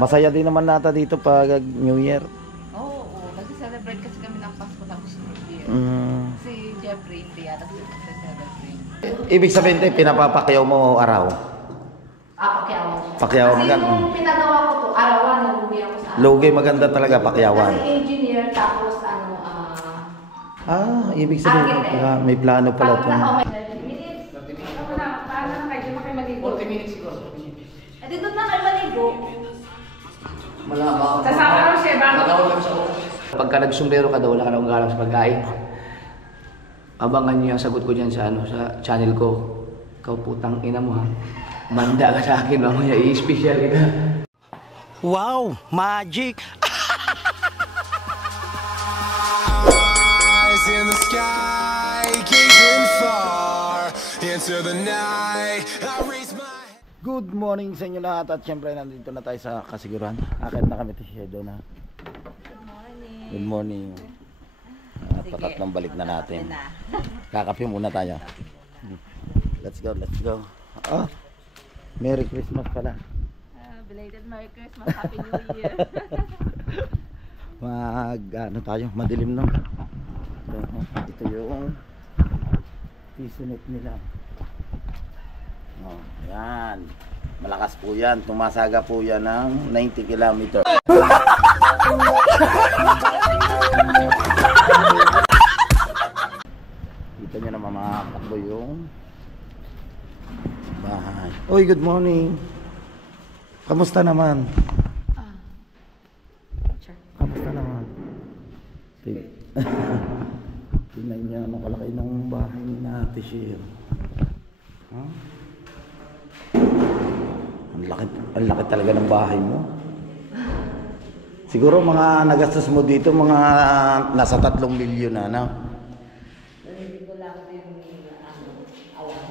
Masaya din naman nata dito pag New Year. Oo, nag-celebrate kasi kami ng Pasko tapos New Year. Si Jeffrey hindi yata nag-celebrate. Ibig sabihin tayo, pinapapakyaw mo araw. Pakyaw. Pakyaw Kasi maganda. nung pinagawa ko to, arawan, nalugi ako sa Lugi maganda talaga pakyawan. Kasi engineer, tapos Ibig sabihin, may plano pala ito. 30 minutes. Paano na kayo? Di maligo? 40 minutes siguro. Dito na kayo maligo. Malaba. Kasama lang siya, bago. Pagka nagsumbrero ka daw, wala ka na ugalang sa pagkain. Abangan niyo ang sagot ko dyan sa channel ko. Ikaw putang ina mo ha. Manda ka sa akin, mamaya i-special kita. Wow! Magic! Eyes in the sky, gazing far into the night. I raise my Good morning sa inyo lahat at syempre nandito na tayo sa Kasiguran. Akit na kami Tishedo na. Good morning. At patatlong balik na natin. Kakape muna tayo. Let's go, let's go. Oh, Merry Christmas pala. Belated Merry Christmas, Happy New Year. Tayo, madilim no. Ito yung piso-net nila. Oh, yan. Malakas po yan. Tumasaga po yan ng 90 km. Kita nyo naman mga takbo yung bahay. Oy, good morning. Kamusta naman? Kamusta naman? Tingnan niya ang kalaki ng bahay ni Ate Shir. Huh? Ang laki talaga ng bahay mo. Siguro mga nagastos mo dito mga nasa 3 milyon na, no? Hindi ko lang din alam.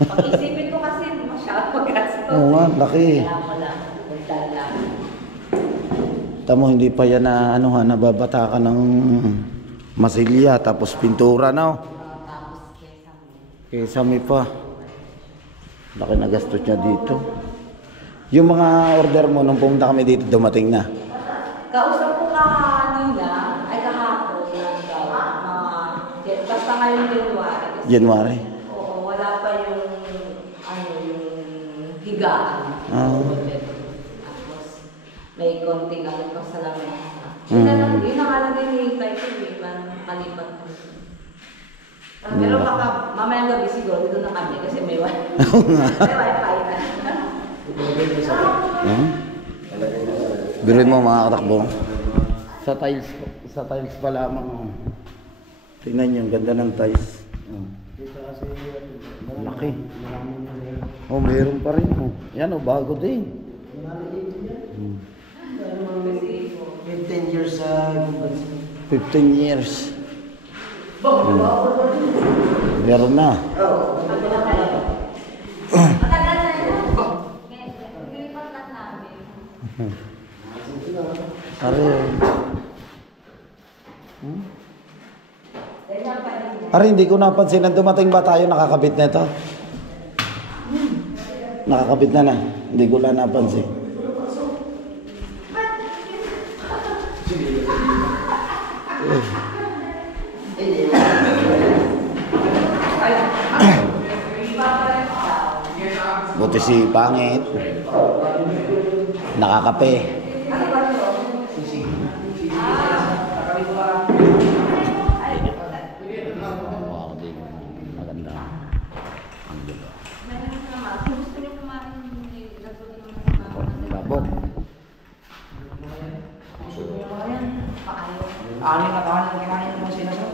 Pag-isipin ko kasi masyado gastos. Oo nga, laki. Kaya mo lang, magdala. Tamo, hindi pa yan na nababata ka ng masilya tapos pintura, no? Tapos kesame. Kesame pa. Laki na gastos niya dito. Yung mga order mo nung pumunta kami dito, dumating na. Kausap ko kahapon, basta ngayon January. January. Oo, wala pa yung higaan. Tapos may konting pa sa lamesa. Yun na nga lang din hihintay ko, kalipat ko. Pero baka mamayang gabi siguro dito na kami kasi may wifi na. Biruin mo mga katakbo. Sa tiles pa lamang. Tingnan nyo, ang ganda ng tiles. Laki. Oh, mayroon pa rin. Yan, bago din. 15 years 15 years. Meron na. Hindi ko napansin na dumating ba tayo nakakabit na ito? Nakakabit na. Hindi ko lang napansin. Buti si Pangit. Nakakape. Anim na taon ang kinain mo sinasot?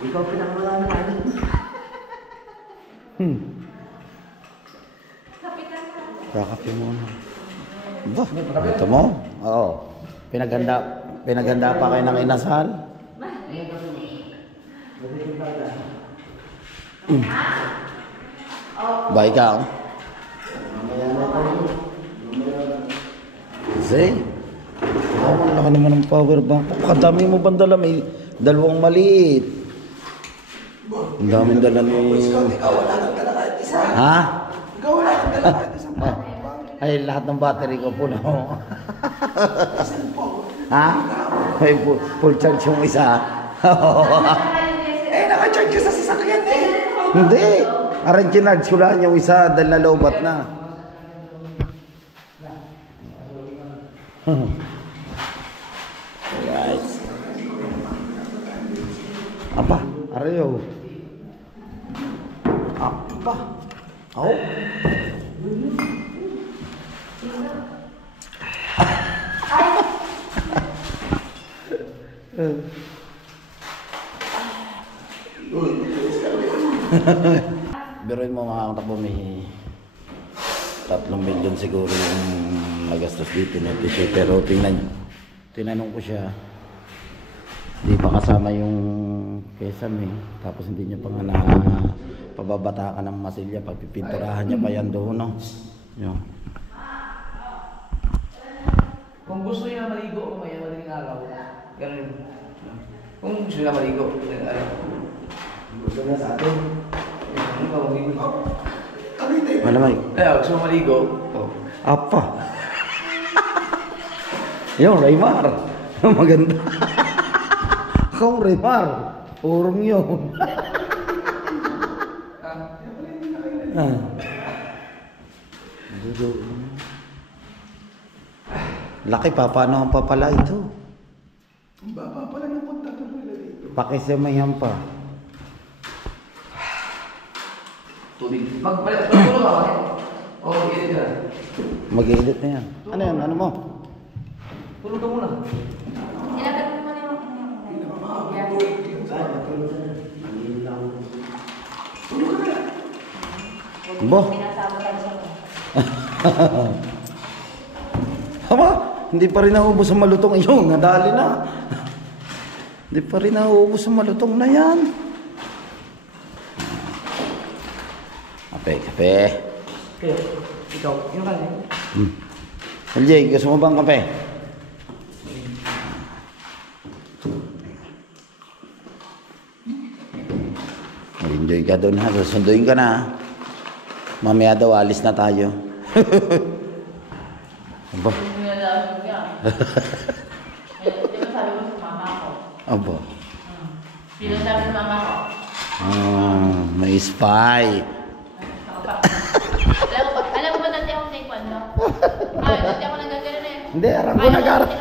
Ikaw pinakawala na namin. Kakape muna. Ba? Ito mo? Oo. Pinaganda pa kayo ng inasal? Ba ikaw? Zay? Ang laki naman ng power bank. Kadami mo bang dala? May 2 maliit. Ang daming dala ni... Ikaw wala kang dala kahit isa. Ha? Ikaw wala kang Ay, lahat ng battery ko puno. Ha? May full charge yung isa. Naka-charge ka sa sasakyan eh. Hindi. Aran chinarge ko lang yung isa dahil nalobat na. Guys. Apa? Arayo. Apa? Oh. Biruin mo mga takbo, may 3 milyon siguro yung nagastos dito na tissue. Pero tinanong ko siya, hindi pa kasama yung kesame, tapos hindi niya pa nga pababatakan ng masilya, pagpipinturahan niya pa yan doon, no? Yun. Kung gusto niya maligo, mamaya madaling araw. Ganun. Kung gusto niya maligo, madaling araw. Gusto niya sa atin. Ano ba maligo? Malamay. Kaya gusto mo maligo. Oh. Apa? Yung Raymar. Maganda. Ikaw, Raymar. Urong yun. Laki pa, paano ang papala ito? Baba pala ng punta ito. Pakisamayan pa. Tubig. Magpulong ka ba? O, mag-edit ka. Mag-edit na yan. Ano yan? Ano mo? Tulog ka muna. Ilagay mo muna yung... Bo? Pinasabotan siya. Haba, hindi pa rin naubos ang malutong iyon. Nadali na. Hindi pa rin naubos ang malutong na yan. Kape. Okay. Ikaw, yung kanya. LJ, gusto mo bang kape? Enjoy ka doon ha. Susunduin ka na. Mamaya daw, alis na tayo. Aba. Di ba sabi mo sa mama ko? Aba. Sino sabi sa mama ko? May spy. Alam mo ba dati ako taekwondo? Dati ako nagagano na eh. Hindi, arang ko nag-aral.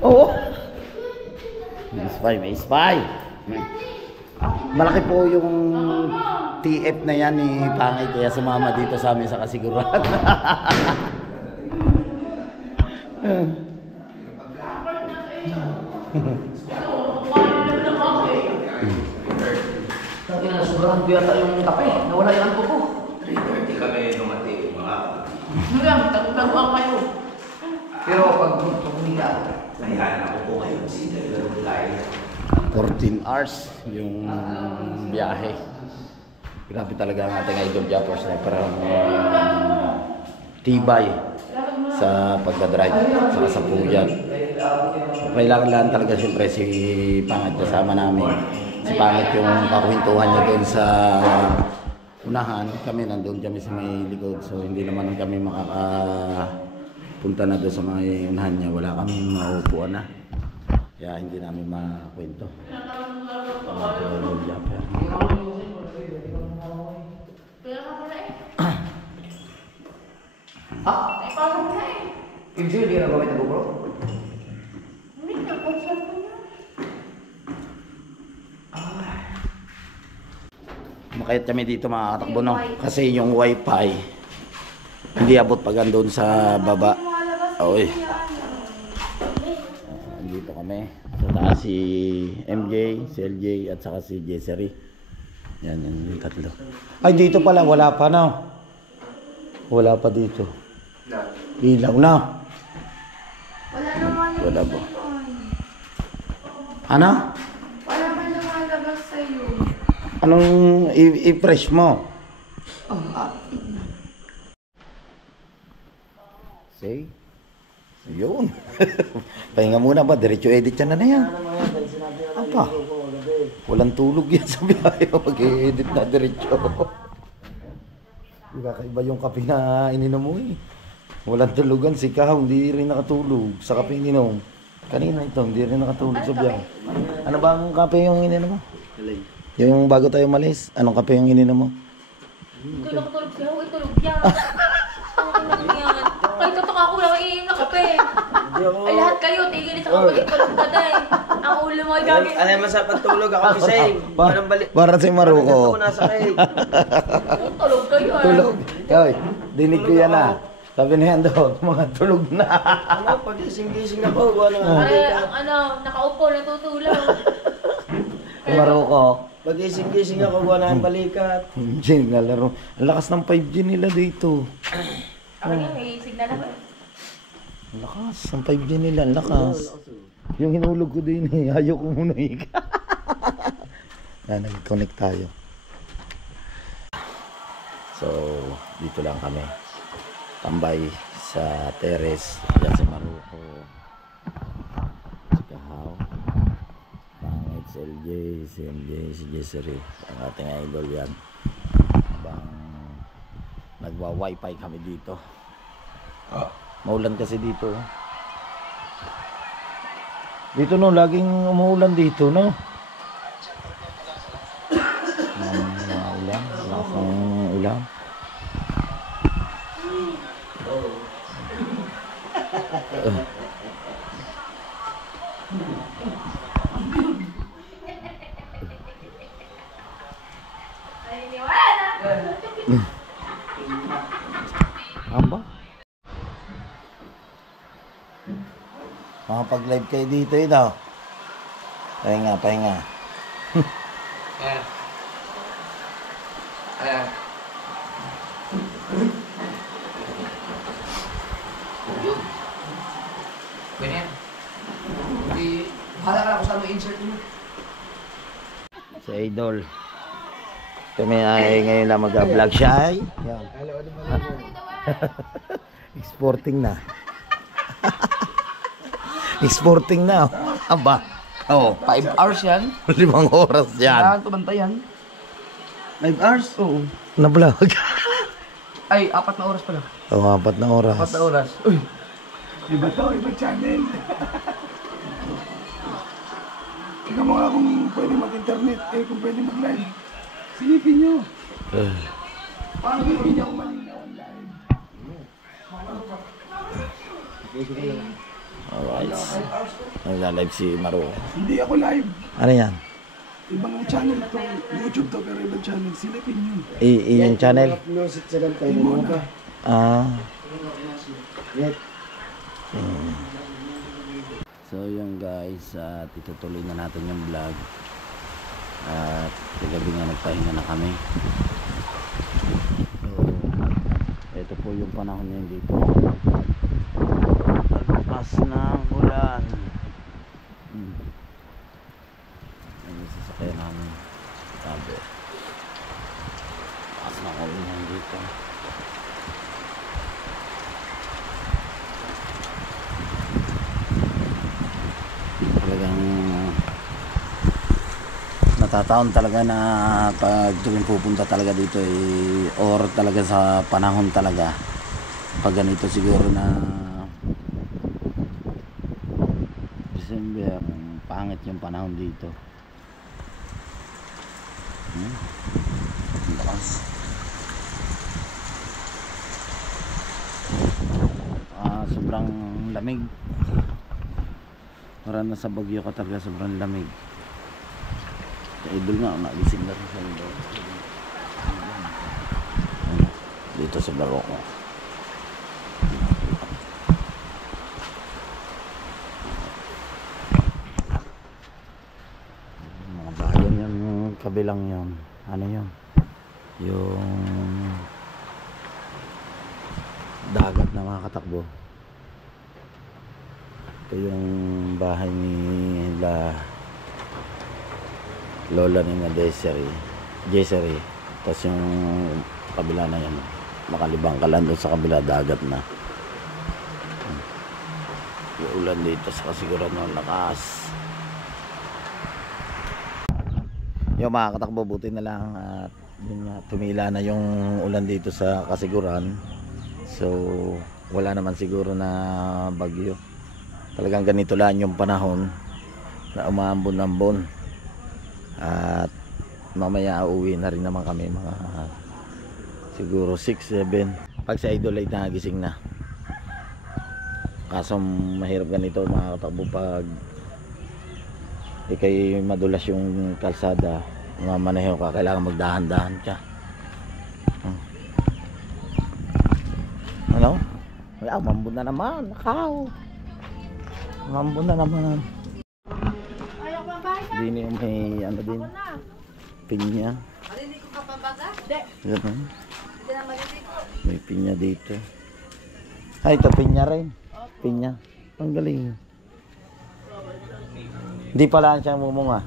Oo. May spy. Malaki po yung TF na yan ni Pangay, kaya sumama dito sa amin sa kasiguran. Sobrang biyata yung kape. Nawala yung anto ko. 3:30 kami dumating mga... Ano lang, taguan kayo. Pero pag humila, Nahihanan ako po kayo si Delaware Live. 14 hours yung biyahe. Grabe talaga ang ating idol Japper Sniper. Tibay sa pagdadrive, saka sa puyan. Kailangan lang talaga siyempre si Pangit kasama namin. Si Pangit yung kakwentuhan niya doon sa unahan. Kami nandun kami sa may likod. So hindi naman kami makakapunta na doon sa may unahan niya. Wala kami maupuan na. Kaya hindi namin makwento. Idol Japper. ah, Ay, paano mo na eh? ibig sabihin, hindi ka nagamit na GoPro? Hindi na, consult ko na. Makayat kami dito mga katakbo, no? Kasi yung wifi hindi abot pag andun sa baba. Oy. Dito kami. Sa taas si MJ, si LJ at saka si Jessery. Yan yung tatlo. Ay dito pala wala pa na. Wala pa dito. Ilaw na. Wala naman yung Wala ba? ipon. Ano? Wala man lumalabas sa'yo. Anong i-fresh mo? Say? Yun. Pahinga muna ba? Diretso edit yan na yan. Apa? Walang tulog yan sa biyahe. Mag-edit na diretso. Kakaiba yung kape na ininom mo eh. Walang tulugan. Si Kahaw, hindi rin nakatulog sa kape ininom. Kanina ito, hindi rin nakatulog sa biyahe. Ano ba ang kape yung ininom mo? Yung bago tayo malis, anong kape yung ininom mo? Tulog siya. Uy, tulog yan. Ang anak yan. Kahit tataka ko lang iinom na kape. Ay, lahat kayo, tigil sa kapatid. Tulog ka din. Ang ulo mo ay gagawin. Alam mo sa pagtulog ako si Same. Parang balik. Para si Maruko. Ako nasa kay. Tulog kayo. Tulog. Yoy, dinig ko yan ah. Sabi na yan daw, mga tulog na. Ano, pag-gising-gising ako, wala nga. Ay, ang nakaupo, natutulog. Maruko. Pag-gising-gising ako, wala ang balikat. Jin, nalaro. Ang lakas ng 5G nila dito. Ako niya, may signal na ba? Ang lakas. Ang 5G nila, ang lakas. Yung hinulog ko din eh. Ayaw ko muna higa. Nag-connect tayo. So, dito lang kami. Tambay sa terrace. Yan si Maruko. Si Kahaw. Pangit si LJ, si MJ, si Jessery. Ang ating idol yan. Habang nagwa-wifi kami dito. Maulan kasi dito. Dito no, laging umuulan dito no. Ulan, lakas ng ulan. Amba? Makapag-live kayo dito ito. Pahinga, pahinga. Ayan. Ayan. Yun. Pwede yan. Hindi, bahala ka na kung saan mo insert mo. Si Idol. Kami ay ngayon lang mag-vlog siya ay. Yan. Exporting na. Exporting na. Aba. Oh, 5 hours yan. 5 oras yan. Kailangan tumantayan. 5 hours? Oo. Na-vlog. Ay, 4 na oras pala. Oh, 4 na oras. 4 na oras. Uy. Iba to, iba channel. Tingnan mo nga kung pwede mag-internet, kung pwede mag-live. Silipin nyo. Paano hindi niya kumalinaw ang live? Alright. Nag-live si Maru. Hindi ako live. Ano yan? Ibang channel to. YouTube to, pero ibang channel. Silipin nyo. Yung channel? Music sa lang tayo mo ka. Ah. Net. So yun guys, at itutuloy na natin yung vlog. At kagabi nga nagpahinga na kami. So, ito po yung panahon ngayon dito. Nagpas ng ulan. Ayun yung sasakyan namin. Sabi. Pas ng ulan dito. Talagang natataon talaga na pag tuwing pupunta talaga dito or talaga sa panahon talaga pag ganito siguro na December, pangit yung panahon dito. Lakas. Sobrang lamig. Para nasa Bagyo ka talaga, sobrang lamig. Sa Idol nga, nagising na rin sa Idol. Dito sa Baroko. Mga bayan yan, yung kabilang yun. Ano yun? Yung dagat na makakatakbo. Ito yung bahay ni lola ni na Jessery. Tapos yung kabila na yan, makalibang ka lang doon sa kabila, dagat na. Yung ulan dito sa kasiguran ng lakas. Yung mga katakbo, buti na lang at yun nga, tumila na yung ulan dito sa kasiguran. So wala naman siguro na bagyo. Talagang ganito lang yung panahon na umaambon-ambon. At mamaya uuwi na rin naman kami mga siguro 6-7 pag sa Idol ay nagising na. Kaso mahirap ganito mga katakbo pag ikay madulas yung kalsada, mamaneho ka, kailangan magdahan-dahan ka. Ano? Ay, umambon na naman. Nakaw. Umambon na naman. Dini may ano din. Pinya. Marinig ko ka pa baga? Yan. Hindi na marinig ko. May pinya dito. Ay, ito pinya rin. Pinya. Ang galing. Hindi pala siya mumunga.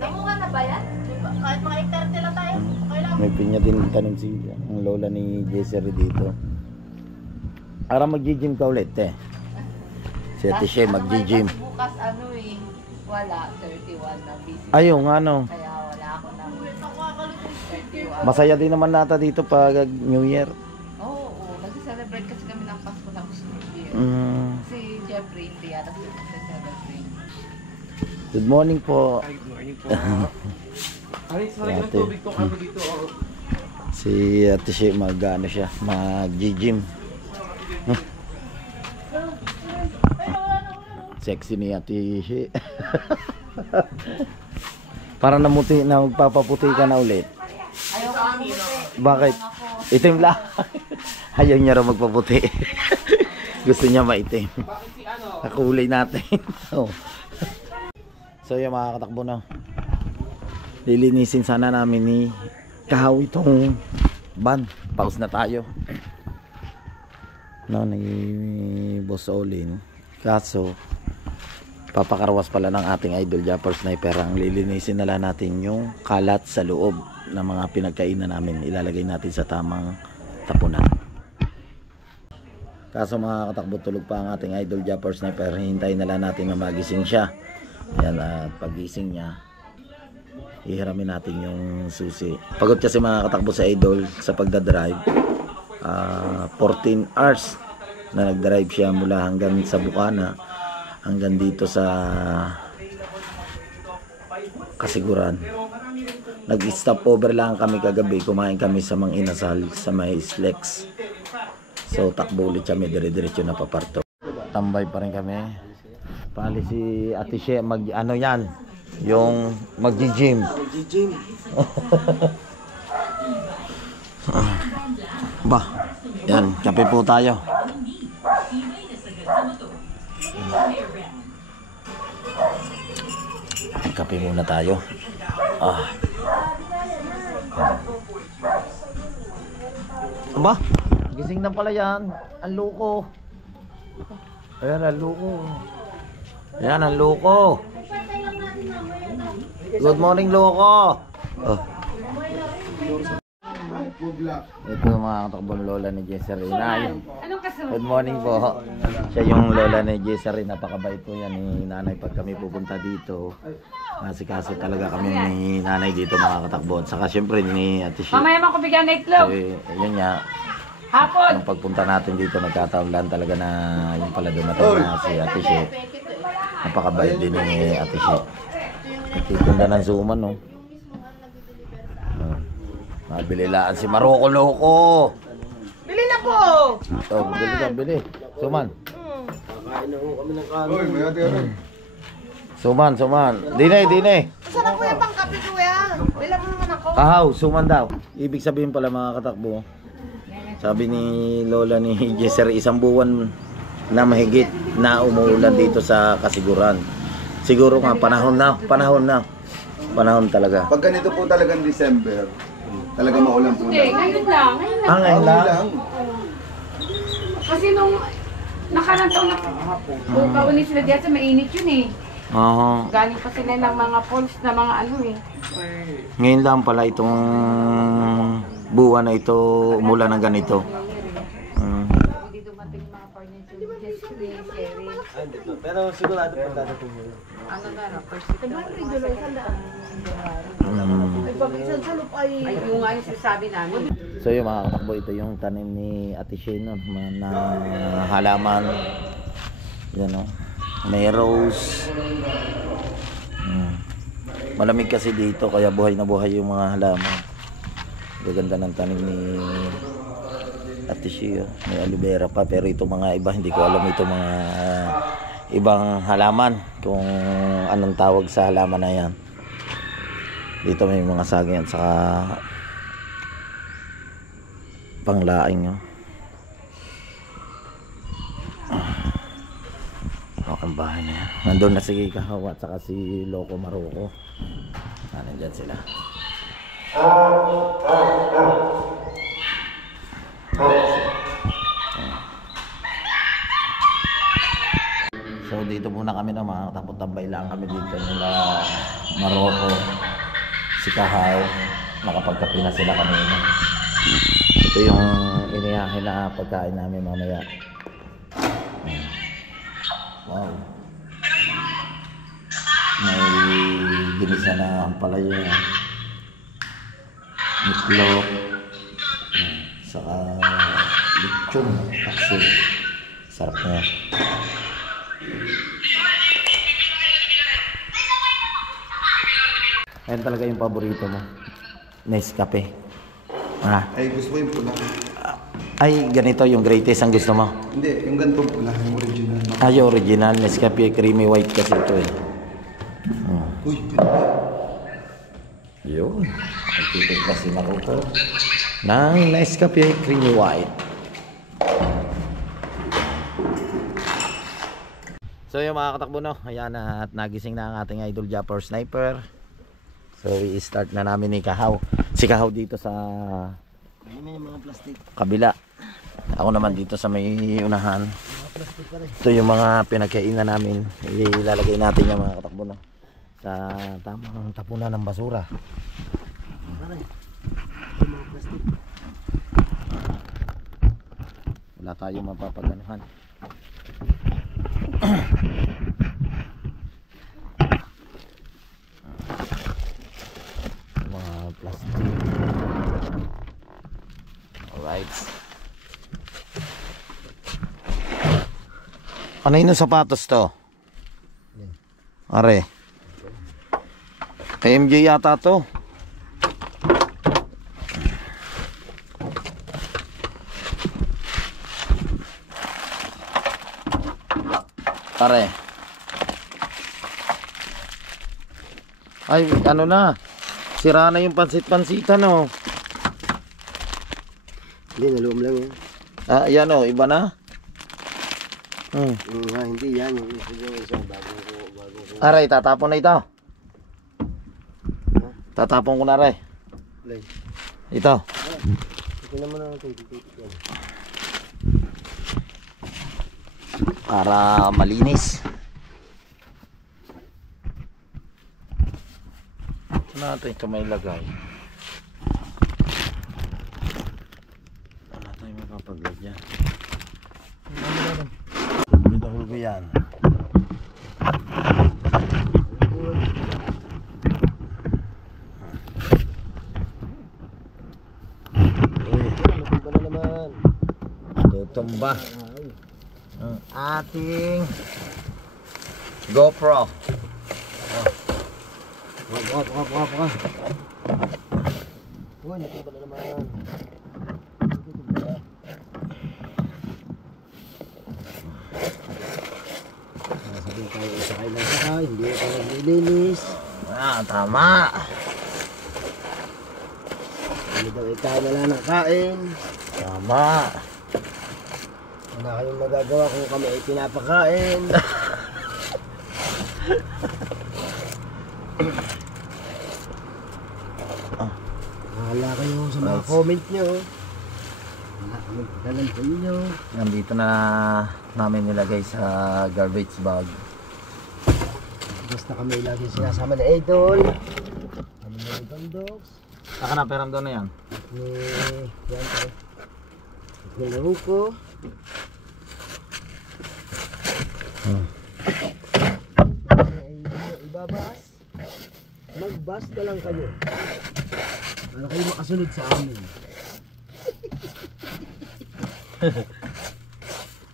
Namunga na ba yan? Kahit mga 30 lang tayo. Okay lang. May pinya din tanim si ang lola ni Jessery dito. Ara mag-gym ka ulit eh. Si Ate Shea mag-gym. Bukas ano eh. Wala. 31 na busy. Ayun, ano. Kaya wala ako na. 31. Masaya din naman nata dito pag New Year. Oo. Nag-celebrate kasi kami ng Pasko tapos New Year. Si Jeffrey hindi yata nag-celebrate. Good morning po. Good morning po. Alis, maraming ng Ate. tubig to kami dito. Si Ate Shea mag-ano siya, mag-gym. Sexy ni Ate Shea. Para namuti na magpapaputi ka na ulit. Ayaw ko puti. Bakit? Itim lang. Ayaw niya raw magpaputi. Gusto niya maitim. Kakulay natin. Oh. So yung mga katakbo na, lilinisin sana namin ni Kahaw itong van. Pause na tayo. No, ni Boss Olin. Kaso papakarwas pala ng ating Idol Japper Sniper. Ang lilinisin na lang natin yung kalat sa loob ng mga pinagkainan namin. Ilalagay natin sa tamang tapunan. Kaso mga katakbo, tulog pa ang ating Idol Japper Sniper. Hintayin na lang natin na magising siya. Yan, at pagising niya, ihiramin natin yung susi. Pagod kasi mga katakbo sa Idol sa pagdadrive. 14 hours na nagdrive siya mula hanggang sa Bukana hanggang dito sa Kasiguran. Nag-stop over lang kami kagabi. Kumain kami sa Mang Inasal sa may Slex. So takbo ulit kami, dire-diretso na paparto. Tambay pa rin kami. Pali si Ate Shea mag ano yan, yung mag-gym. Mag-gym. Ba, yan, kape po tayo. Kape muna tayo. Ba, gising na pala yan. Ang loko. Ayan, ang loko. Ayan, ang loko. Good morning, loko. Ito mga katakbong lola ni Jessery. Good morning po. Siya yung lola ni Jessery. Napakabait po yan ni nanay pag kami pupunta dito. Nasikaso talaga kami ni nanay dito mga katakbong. Saka syempre ni Ate Shea. Mamaya mo ko bigyan na itlog. Yun nga. Hapon. Nung pagpunta natin dito nagkataon lang talaga na yung pala dumating na si Ate Shea. Napakabait din ni Ate Shea. Nagtitinda ng suman, no? Mabililaan si Maroko Loko. Bili na po. Oh, bili ka, bili. Suman. Kakain na ho kami ng kanin. Suman, suman. Dine. Saan na kuya pang kape kuya? Bila mo naman ako. Kahaw, suman daw. Ibig sabihin pala mga katakbo. Sabi ni Lola ni Jessery, 1 buwan na mahigit na umuulan dito sa Kasiguran. Siguro nga panahon na. Panahon talaga. Pag ganito po talagang December, talaga maulan po Hindi, na. ngayon lang. Ngayon lang. Kasi nung nakarang taon na kaunin sila diyan sa mainit yun eh. Oo. Galing pa sila ng mga falls na mga ano eh. Ngayon lang pala itong buwan na ito umulan ng ganito. Hindi dumating mga partner ni Jessery. Hindi po. Pero sigurado po dadating mo yun. Ano na, first week na. Ay, yung nga yung sinasabi namin. So yung mga katakbo, ito yung tanim ni Ate Shane no, na halaman. Yan o. May rose. Malamig kasi dito kaya buhay na buhay yung mga halaman. Gaganda ng tanim ni Ate Shane. May aloe vera pa pero ito mga iba hindi ko alam ito mga ibang halaman kung anong tawag sa halaman na yan. Dito may mga saging at saka panglaing yun. Ang bahay na yan. Nandun na si Kahawa at saka si Loco Maroko. Nandyan sila. So dito muna kami na mga tapos-tambay lang kami dito nila Maroko, si Kahaw. Nakapagkape na sila kanina. Ito yung inihahin na pagkain namin mamaya. Wow. May ginisa na ampalaya, itlog, saka lechon, paksiw. Sarap na yan. Ayan talaga yung paborito mo, Nescafe. Ay, gusto ko yung pula. Ay, ganito yung greatest ang gusto mo? Hindi, yung ganito pula, yung original. Ay, original Nescafe creamy white kasi ito eh. Uy, ganda. Yun. Nagtitip kasi na ko ng Nescafe creamy white. So yung mga katakbo no, ayan na at nagising na ang ating idol Japper Sniper. So i-start na namin ni Kahaw. Si Kahaw dito sa kabila. Ako naman dito sa may unahan. Ito yung mga pinagkainan namin. Ilalagay natin yung mga katakbo no, sa tamang tapunan ng basura. Wala tayong mapapaganuhan. Mga plastic. Alright. Ano yun yung sapatos to? Are. Kay MJ yata to. Are. Ay, ano na? Sira na yung pansit-pansitan oh. Hindi, naloom lang yan. Ah, yan oh, iba na. Hindi yan. Yung isa, bago ko. Aray, tatapon na ito. Tatapon ko na aray. Ito. Ito naman ang titik yan. Para malinis. Ito natin ito may lagay. Wala tayo makapaglagyan. Binahul ko yan. Tumba ang ating GoPro. Uy, natumba na naman. Sabihin tayo isakay lang sakay, hindi pa naglilinis. Ah, tama. Hindi daw ikain na lang ng kain. Tama. Wala kayong magagawa kung kami ay pinapakain. Wala kayo sa mga comment nyo. Wala kami pagkalan sa inyo. Nandito na namin nilagay sa garbage bag. Basta kami lagi sinasama na idol. Kami na idol dogs. Saka na, peram doon na yan. Ni yan tayo. Ni Naruko. Ibabas. Magbas na lang kayo. Para kayo makasunod sa amin.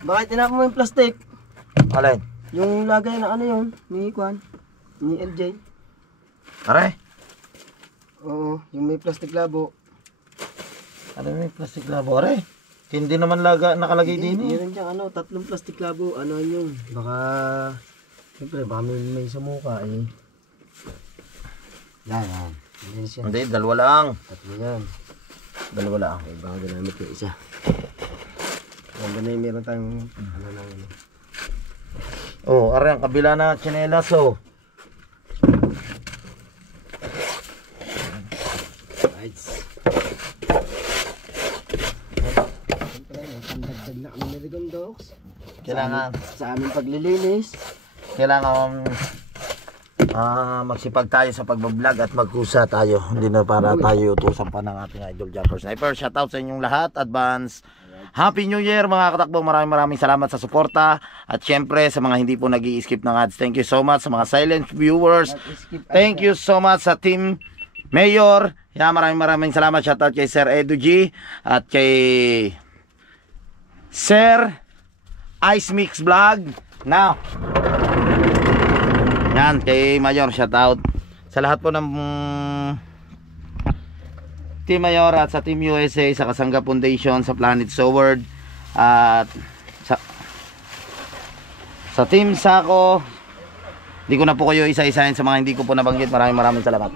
Bakit tinapon mo yung plastic? Alin? Yung lagay na ano yun? Ni Kwan? Ni LJ? Aray? Oo, yung may plastic labo. Ano may plastic labo? Aray? Hindi naman nakalagay din eh. Meron dyan ano, 3 plastic labo. Ano yun? Baka... Siyempre, baka may sumuka eh. Yan. Yan siya. Hindi, 2 lang. 3 yan. 2 lang. Okay, baka ginamit yung isa. Ganda na yung meron tayong ano na ano. Oh, aray ang kabila na tsinelas oh. Right. Siyempre, pandagdag na kami na Rigong Dogs. Kailangan. Sa aming paglilinis. Kailangan magsipag tayo sa pagbablog at magkusa tayo. Hindi na para tayo utusan pa ng ating Idol Jumper Sniper. Shoutout sa inyong lahat. Advance Happy New Year mga katakbo. Maraming salamat sa suporta. At syempre sa mga hindi po nag-i-skip ng ads, thank you so much. Sa mga silent viewers, thank you so much sa Team Mayor. Maraming salamat. Shoutout kay Sir Edu G at kay Sir Ice Mix Vlog. Now, yan, kay Mayor, shoutout. Sa lahat po ng Team Mayor at sa Team USA, sa Kasangga Foundation, sa Planet Soward, at sa Team Sako. Hindi ko na po kayo isa-isahin sa mga hindi ko po nabanggit. Maraming salamat.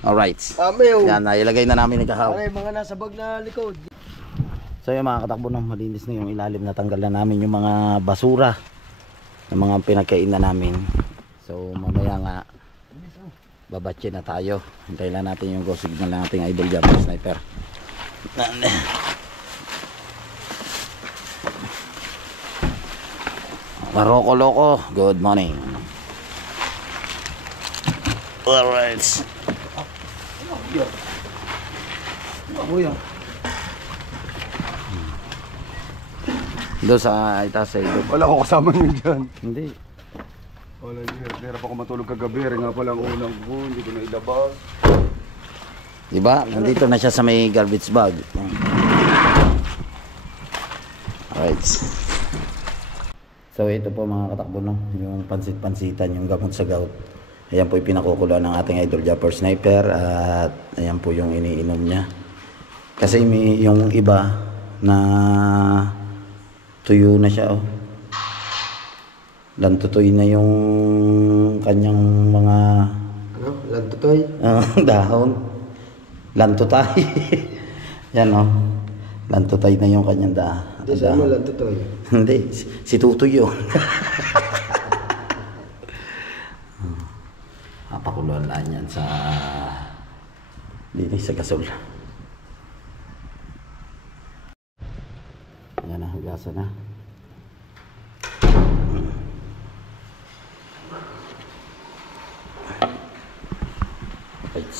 Alright. Yan, nailagay na namin ikahaw. Ano yung mga nasa bag na likod? So yung mga katakbo, malinis na yung ilalim, natanggal na namin yung mga basura ng mga pinagkainan namin. So mamaya nga babatche na tayo. Hintayin lang natin yung go signal ng ating Idol Jumper Sniper. Maroko Loko, good morning. Alright. Doon sa itaas sa ito. Wala ko kasama nyo dyan. Hindi. Wala nyo. Hirap ako matulog kagabi. Nga pala ang unang ko. Hindi ko na ilabas. Diba? Nandito na siya sa may garbage bag. Alright. So ito po mga katakbo, no? Yung pansit-pansitan, yung gamot sa gout. Ayan po yung pinakukulo ng ating Idol Jumper Sniper. At ayan po yung iniinom niya. Kasi may yung iba na tuyo na siya, oh. Lantutoy na yung kanyang mga Ano? Lantutoy? dahon. Lantutay. Yan, oh. Lantutay na yung kanyang dahon. Hindi, saan mo lantutoy? Hindi, si Tutoy yun. Pakuluan lang yan sa dito sa gasol. Yan na, hugasan na. Right.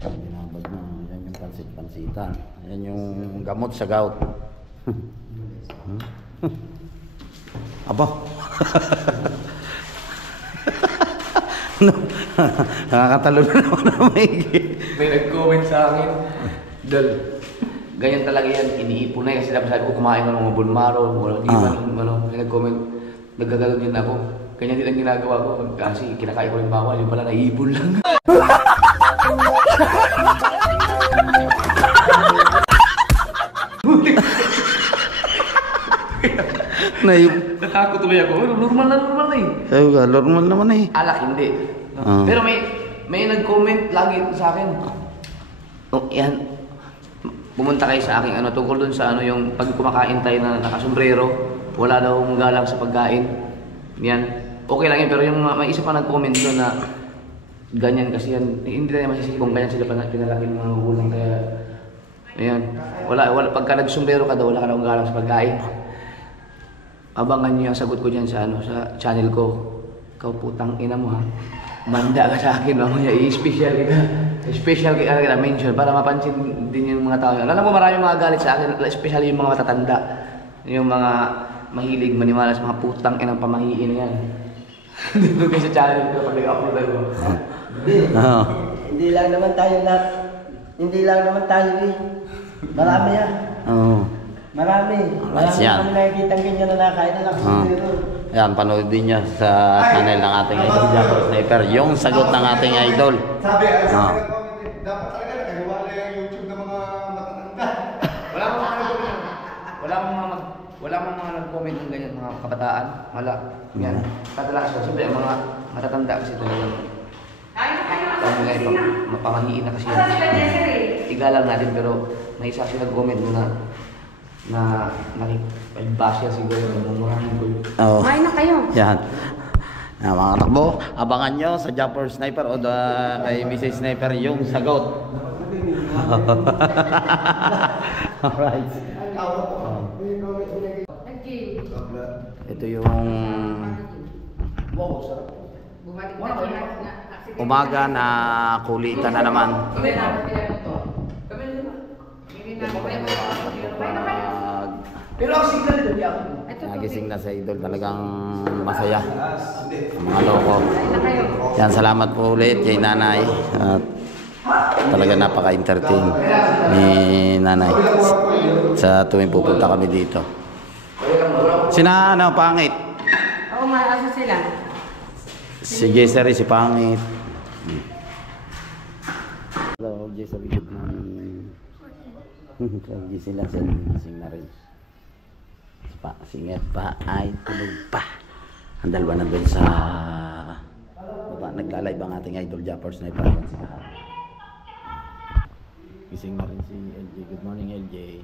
Binabag na. Yan yung pansit-pansitan. Yan yung gamot sa gout. Aba. Nakakatalo na naman na May nag-comment sa akin, Dol, ganyan talaga yan, iniipon na kasi dapat sabi ko kumain ko ng mga bulmaro, hindi man, may nag-comment, nagagano din ako. Ganyan din ang ginagawa ko kasi kinakain ko yung bawal, yung pala naiipon lang. Natakot tuloy ako, normal na eh. Sabi ka, normal naman eh. Alak hindi. Pero may nag-comment lagi sa akin. Oh, yan. Pumunta kayo sa aking tungkol dun sa yung pag kumakain tayo na nakasombrero, wala daw galang sa pagkain. Yan. Okay lang yun, pero yung may isa pa nag-comment doon na ganyan kasi yan, hindi na masisisi kung ganyan sila pinalaki ng mga magulang, kaya ayan. Wala, pagka nagsombrero ka daw, wala ka daw galang sa pagkain. Abangan niyo yung sagot ko dyan sa sa channel ko. Ikaw putang ina mo ha. Manda ka sa akin, mamaya i-special kita. Special kita mention para mapansin din yung mga tao. Alam mo, maraming mga galit sa akin, especially yung mga matatanda. Yung mga mahilig maniwala sa mga putang inang pamahiin na yan. Dito kayo sa channel ko pag nag-upload ako. Oo. Hindi lang naman tayo lahat. Hindi lang naman tayo eh. Marami yan. Oo. Marami. Marami yan. kami nakikita ng ganyan na nakain na nakasundero. Ayan, panood din nyo sa channel ng ating idol, Japper Sniper. Yung sagot ng ating idol. Sabi, ay Ah. sabi ng comment eh, dapat talaga nagagawa na yung YouTube ng mga matatanda. Wala akong mga nag-comment ng ganyan mga kabataan. Wala. Yan. Kadalasan ko. Siyempre, ang mga matatanda kasi talaga. Ang mga ibang mapamahiin na kasi yan. Igalang natin pero may isa siya nag-comment na nakipag-basya siguro ng murahin ko. Oo. Kumain na kayo. Yan. Yan, mga takbo, abangan nyo sa Japper Sniper o kay Mrs. Sniper yung sagot. Alright. Ito yung umaga na kulitan na naman. Pero ang signal doon yan. Nagising na sa idol, talagang masaya. Mga loko. Yan, salamat po ulit kay nanay. At talaga napaka-entertain ni nanay sa tuwing pupunta kami dito. Sina, ano, pangit? Oo, maasa sila. Si Jessery, si pangit. Hello, Jessery, good morning. Gising lang siya, gising na rin. Singit pa ay tulog pa. Ang dalawa nandun sa baba. Naglalay ang ating idol Japper Sniper. Gising na rin si LJ. Good morning, LJ.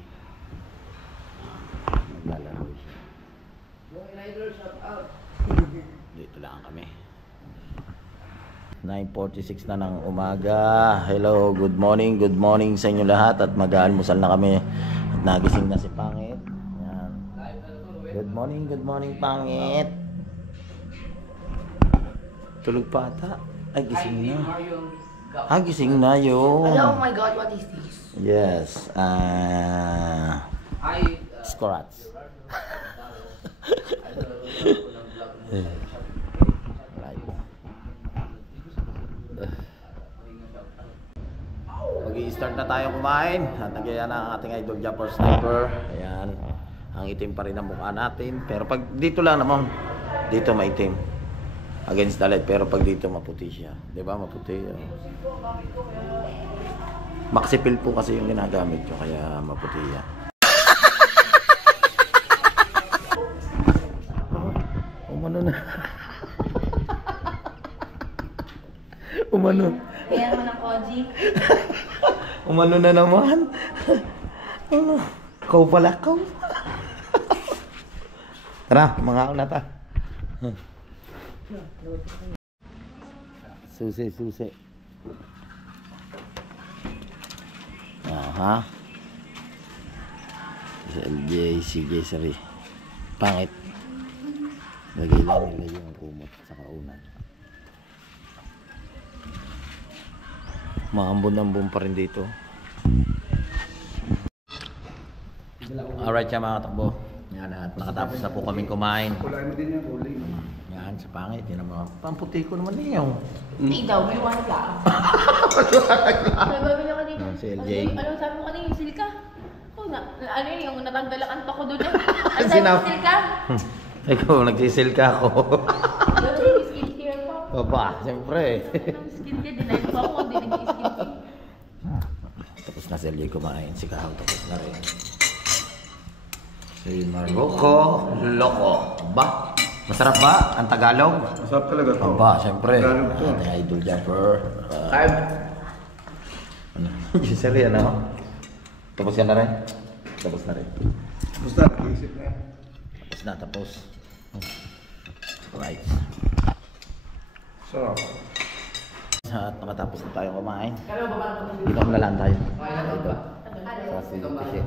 Naglalaro siya. Dito lang kami. 9:46 na ng umaga. Hello, good morning sa inyo lahat. At mag-aalmusal na kami. At nagising na si Pangit. Good morning, Pangit. Tulog pa ata. Ay, gising na. Gising na yun. Oh my God, what is this? Yes. Scorats. Right. Mag-i-start na tayo kumain. At nagyaya na ang ating idol Japper Sniper. Ayan. Ang itim pa rin ang mukha natin. Pero pag dito lang naman, dito maitim. Against the light. Pero pag dito maputi siya. Diba maputi? Maxipil po kasi yung ginagamit ko. Kaya maputi yan. Umano na. Umano. Kaya mo ng Koji. Umano na naman. Kau pala, kau. Tara, mga na ta. Susi. Aha. Si LJ, si Jessery. Pangit. Lagay lang nila yung kumot sa kaunan. Maambon-ambon pa rin dito. Alright siya mga katakbo. Yan at nakatapos na po kaming kumain. Kulay mo din yan, kulay. Yan, sa pangit. Yan ang mga pamputi ko naman niyo. Hindi daw, may one lang. Nagbabi ako dito. Si LJ. Ano sabi mo kanina, silka? Oh, ano yun, yung natanggal ang antok ko doon. Ano Sinap- sabi mo, silka? Ikaw, nagsisilka ako. Ano yung skincare ko? Baba, siyempre. Anong skincare? Denied ko ako, hindi nag-skincare. Tapos na si LJ kumain. Si Kahang tapos na rin. Si Maroko, loko. Ba? Masarap ba ang Tagalog? Masarap talaga to. Aba, siyempre. Tagalog to. Ating idol Japper. Ano? Giselle, ano? Tapos yan na rin? Tapos na rin. Basta, nag-iisip na yan. Tapos. Right. Sarap. At nakatapos na tayo kumain. Inom na lang tayo. Sa siya.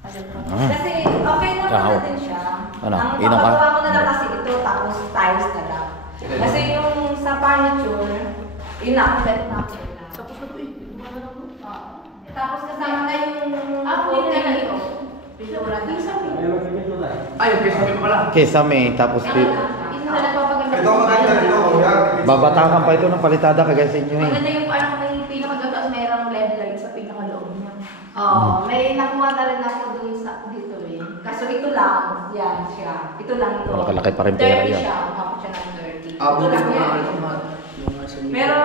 Kasi okay naman Wow. natin siya. Ano? Ang Inom ka? papagawa ko na lang kasi ito, tapos tiles na lang. Kasi yung sa furniture, yun na, kompleto na ako. Tapos na po eh. Tapos kasama na yung Hindi na ito. Pintura din sa Ay, yung kesame pa pala. Kesame, tapos Isa na nagpapaganda. Ito maganda ito, kuya. babatakan pa ito ng palitada kagaya sa inyo eh. Maganda yung parang may pinakaganda mayroong LED light sa pinakaloob niya. Oo, may nakuha na rin ako dun sa dito eh. Kaso ito lang, yan siya. Ito lang ito. Malaki pa rin pera 30 yan. siya, umabot siya ng 30. Ah, Ito lang buti yan. pa nga. Pero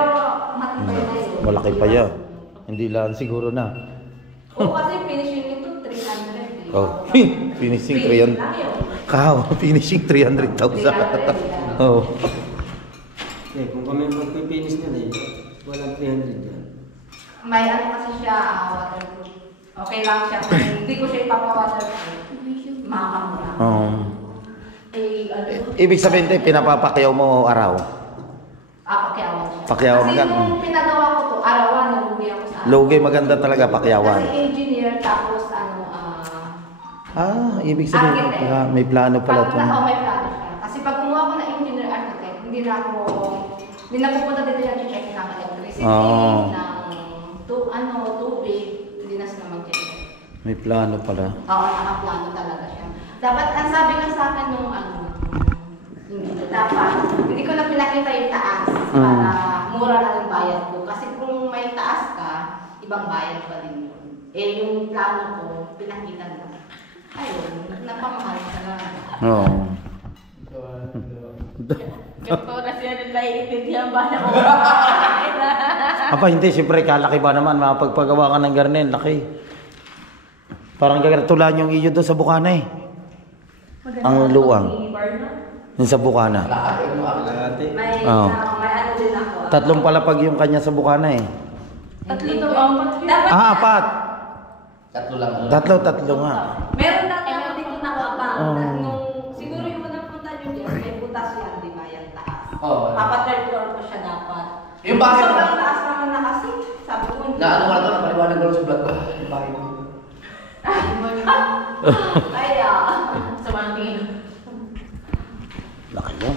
matibay na yun. Malaki pa yan. Hindi lang siguro na. Oo, kasi finishing nito 300 eh. Oh, finishing Finish 300. lang yun. Kao, finishing 300,000. 300 Oh. Eh, kung kami magpipinis nila eh, walang 300 yan. May ano kasi siya, waterproof. Okay lang siya. Kung hindi ko siya ipapa-waterproof, makakamura. Oh. Eh, ano? Ibig sabihin tayo, pinapapakyaw mo araw. Pakyawan siya. Pakyawan Kasi ka. nung pinagawa ko to, arawan, nalugi ako sa arawan. Lugi, maganda talaga pakyawan. Kasi engineer, tapos Ibig sabihin, architect. may plano pala ito. Oo, may plano siya. Kasi pag kumuha ko na engineer architect, hindi na pupunta dito yung check ng electricity, Oh. ng tubig, hindi na sila mag-check. May plano pala. Oo, nakaplano talaga siya. Dapat, ang sabi nga sa akin nung dapat, hindi ko na pinakita yung taas para mura lang yung bayad ko. Kasi kung may taas ka, ibang bayad pa din yun. Eh, yung plano ko, pinakita na. Ayun, napamahal ka na. Oo. Ganito na siya naiintindihan ba na ko? Aba, hindi. Siyempre, kalaki ba naman? Mapagpagawa ka ng garnen. Laki. Parang gagatulan yung iyo doon sa bukana eh. Ang luwang. Yung sa bukana. May, Oo. may ano din ako. Tatlong palapag yung kanya sa bukana eh. Tatlo to. Dapat Apat. Tatlo lang. Tatlo nga. meron dati ako dito nakabang. Oo. Nung, siguro yung unang punta nyo dyan, may butas yan, di ba? Yan taas. Oo. Papa third floor ko siya dapat. Yung bahay mo. Sobrang taas naman na kasi. Sabi ko, hindi. Na ano ka na to, napaliwanag ko sa vlog ko. Yung bahay mo. Kaya, sa mga tingin. Laki yun.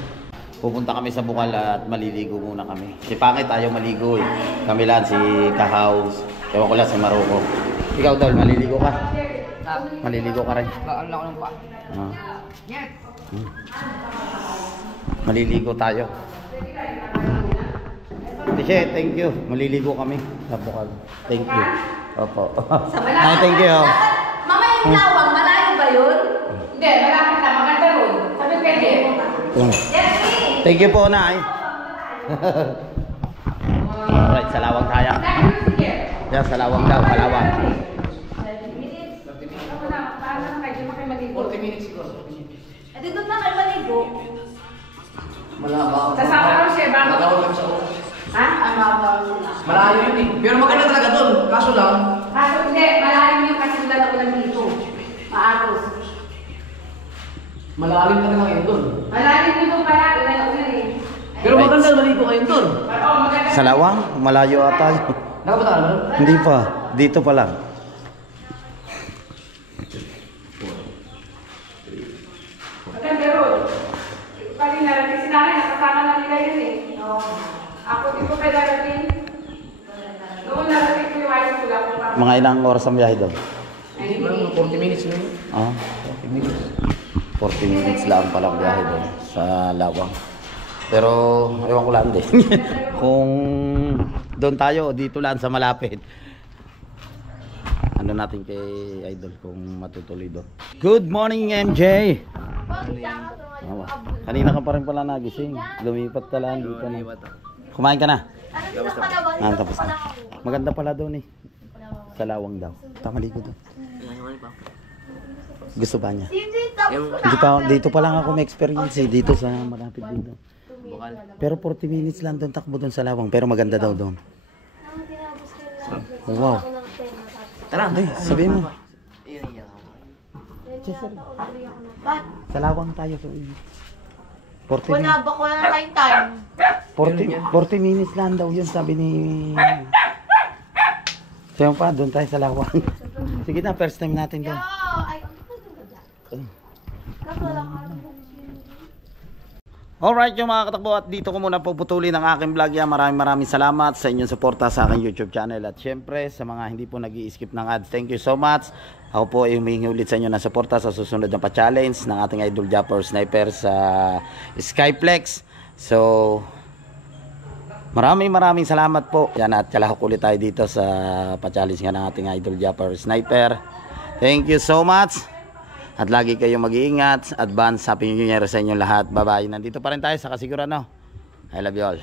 Pupunta kami sa bukal at maliligo muna kami. Si Pangit ayaw maligo eh. Kami lang, si Kahaus. Ewan ko lang si Maroko. Ikaw Dol, maliligo ka? Maliligo ka rin? Ano ako ng pa? Ah. Maliligo tayo. Tishe, thank you. Maliligo kami sa bukal. Thank you. Opo. Ay, thank you. Mamaya yung lawang, malayo ba yun? Hindi, malapit na. Maganda ron. Sabi pwede. Jeffrey! Thank you po, Nay. Alright, sa lawang tayo. Sige. Yan, sa lawang daw, kalawang. Paano na kayo? Di ba kayo maligo? 40 minutes siguro. Eh, dito na kayo maligo. Malaba. Sasama ko siya, bago. Magawal kami sa oras. Ha? Ang mabaw nila. Malayo yun eh. Pero maganda talaga doon. Kaso lang, Kaso hindi, malalim yung kasi dalawa lang dito. Maagos. malalim talaga ngayon doon. Malalim dito pala, ulan eh. Pero maganda maligo ngayon doon. Oo, maganda. Sa lawang, malayo ata yun. Nakapunta ka naman doon? Hindi pa, dito pa lang. Maganda ron. Pati narating si nanay, nakasama na nila yun eh. Ako, di ko kayo narating. Noon narating ko yung high school, ako pa. Mga ilang oras ang biyahe doon? Hindi ba? 40 minutes na yun. Ah, 40 minutes. 40 minutes lang palang biyahe doon sa lawang. Pero, ewan ko lang din. Kung doon tayo, dito lang sa malapit. Ano natin kay Idol kung matutuloy doon. Good morning, MJ! Oh, kanina ka pa rin pala nagising. Lumipat ka lang dito na. Kumain ka na? Tapos na. Maganda pala doon eh. Sa lawang daw. Tamaligo doon. Gusto ba niya? Hindi pa, dito pa lang ako may experience eh. Dito sa malapit dito. Pero 40 minutes lang doon takbo doon sa lawang. Pero maganda daw doon. Wow. Tara. Ay, sabihin mo. Sa lawang tayo. 40 Wala ba ko na tayong time? 40 minutes lang daw yun, sabi ni... Sabi pa, doon tayo sa lawang. Sige na, first time natin doon. Alright yung mga katakbo, at dito ko muna puputulin ang aking vlog yan. Maraming salamat sa inyong suporta sa aking YouTube channel. At syempre sa mga hindi po nag-i-skip ng ads, thank you so much. Ako po ay humihingi ulit sa inyo ng suporta sa susunod na pa-challenge ng ating Idol Japper Sniper sa Skyflex. So maraming salamat po. Yan, at kalahok ulit tayo dito sa pa-challenge nga ng ating Idol Japper Sniper. Thank you so much. At lagi kayong mag-iingat. Advance Happy New Year sa inyong lahat. Bye bye. Nandito pa rin tayo sa Kasiguran, no? I love you all.